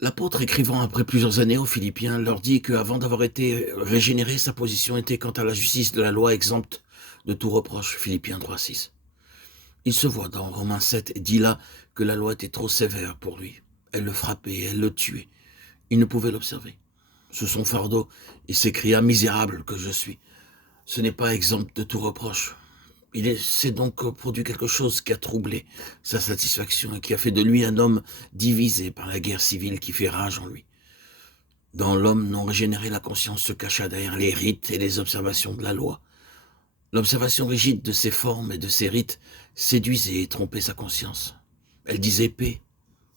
L'apôtre, écrivant après plusieurs années aux Philippiens, leur dit qu'avant d'avoir été régénéré, sa position était quant à la justice de la loi exempte de tout reproche. Philippiens 3,6. Il se voit dans Romains 7 et dit là que la loi était trop sévère pour lui. Elle le frappait, elle le tuait. Il ne pouvait l'observer. Sous son fardeau, il s'écria « Misérable que je suis ». Ce n'est pas exempt de tout reproche. C'est donc produit quelque chose qui a troublé sa satisfaction et qui a fait de lui un homme divisé par la guerre civile qui fait rage en lui. Dans l'homme non régénéré, la conscience se cacha derrière les rites et les observations de la loi. L'observation rigide de ses formes et de ses rites séduisait et trompait sa conscience. Elle disait paix,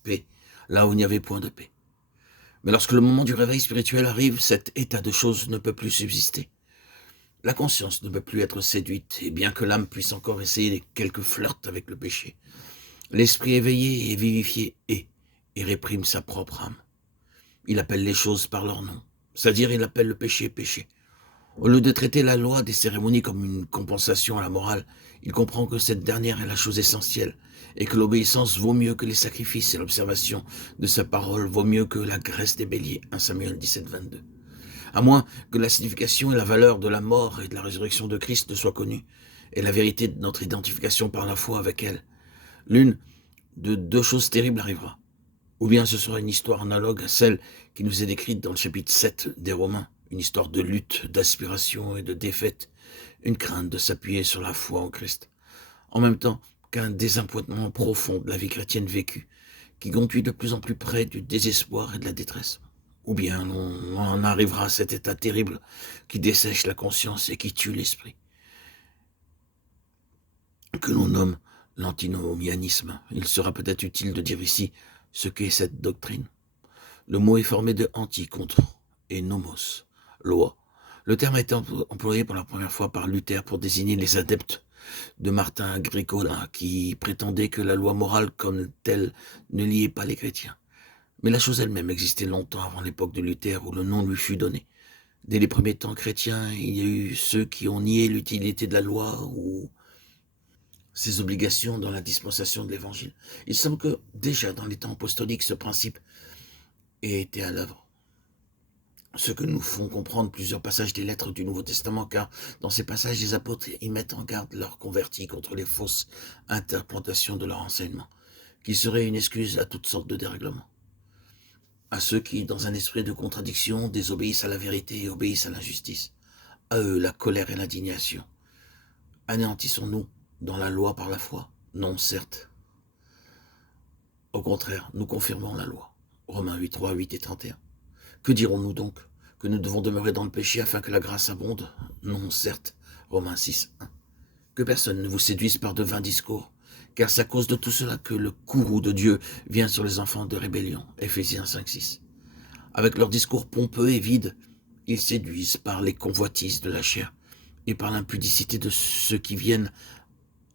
paix, là où il n'y avait point de paix. Mais lorsque le moment du réveil spirituel arrive, cet état de choses ne peut plus subsister. La conscience ne peut plus être séduite, et bien que l'âme puisse encore essayer quelques flirts avec le péché, l'esprit éveillé et vivifié est, et réprime sa propre âme. Il appelle les choses par leur nom, c'est-à-dire il appelle le péché péché. Au lieu de traiter la loi des cérémonies comme une compensation à la morale, il comprend que cette dernière est la chose essentielle, et que l'obéissance vaut mieux que les sacrifices, et l'observation de sa parole vaut mieux que la graisse des béliers, 1 Samuel 17, 22. À moins que la signification et la valeur de la mort et de la résurrection de Christ ne soient connues, et la vérité de notre identification par la foi avec elle, l'une de deux choses terribles arrivera. Ou bien ce sera une histoire analogue à celle qui nous est décrite dans le chapitre 7 des Romains, une histoire de lutte, d'aspiration et de défaite, une crainte de s'appuyer sur la foi en Christ, en même temps qu'un désappointement profond de la vie chrétienne vécue, qui conduit de plus en plus près du désespoir et de la détresse. Ou bien on en arrivera à cet état terrible qui dessèche la conscience et qui tue l'esprit, que l'on nomme l'antinomianisme. Il sera peut-être utile de dire ici ce qu'est cette doctrine. Le mot est formé de anti, contre, et nomos, loi. Le terme a été employé pour la première fois par Luther pour désigner les adeptes de Martin Agricola, qui prétendaient que la loi morale comme telle ne liait pas les chrétiens. Mais la chose elle-même existait longtemps avant l'époque de Luther où le nom lui fut donné. Dès les premiers temps chrétiens, il y a eu ceux qui ont nié l'utilité de la loi ou ses obligations dans la dispensation de l'évangile. Il semble que déjà dans les temps apostoliques, ce principe ait été à l'œuvre. Ce que nous font comprendre plusieurs passages des lettres du Nouveau Testament, car dans ces passages, les apôtres y mettent en garde leurs convertis contre les fausses interprétations de leur enseignement, qui seraient une excuse à toutes sortes de dérèglements. À ceux qui, dans un esprit de contradiction, désobéissent à la vérité et obéissent à l'injustice. À eux, la colère et l'indignation. Anéantissons-nous dans la loi par la foi? Non, certes. Au contraire, nous confirmons la loi. Romains 8, 3, 8 et 31. Que dirons-nous donc? Que nous devons demeurer dans le péché afin que la grâce abonde? Non, certes. Romains 6, 1. Que personne ne vous séduise par de vains discours, car c'est à cause de tout cela que le courroux de Dieu vient sur les enfants de rébellion. Éphésiens 5, 6. Avec leurs discours pompeux et vides, ils séduisent par les convoitises de la chair et par l'impudicité de ceux qui viennent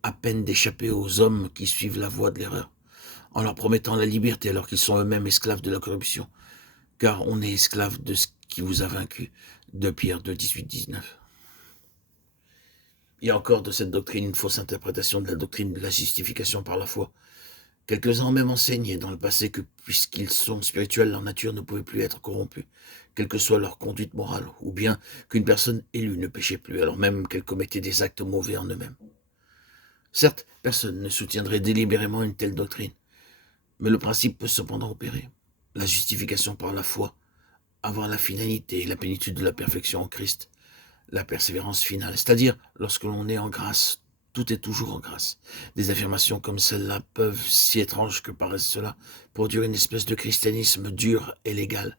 à peine d'échapper aux hommes qui suivent la voie de l'erreur, en leur promettant la liberté alors qu'ils sont eux-mêmes esclaves de la corruption, car on est esclave de ce qui vous a vaincu. 2 Pierre 2, 18, 19. Il y a encore de cette doctrine une fausse interprétation de la doctrine de la justification par la foi. Quelques-uns ont même enseigné dans le passé que puisqu'ils sont spirituels, leur nature ne pouvait plus être corrompue, quelle que soit leur conduite morale, ou bien qu'une personne élue ne péchait plus, alors même qu'elle commettait des actes mauvais en eux-mêmes. Certes, personne ne soutiendrait délibérément une telle doctrine, mais le principe peut cependant opérer. La justification par la foi, avoir la finalité et la plénitude de la perfection en Christ, la persévérance finale, c'est-à-dire lorsque l'on est en grâce, tout est toujours en grâce. Des affirmations comme celle-là peuvent, si étranges que paraissent cela, produire une espèce de christianisme dur et légal.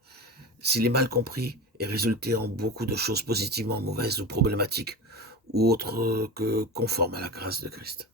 S'il est mal compris et résulter en beaucoup de choses positivement mauvaises ou problématiques, ou autres que conformes à la grâce de Christ.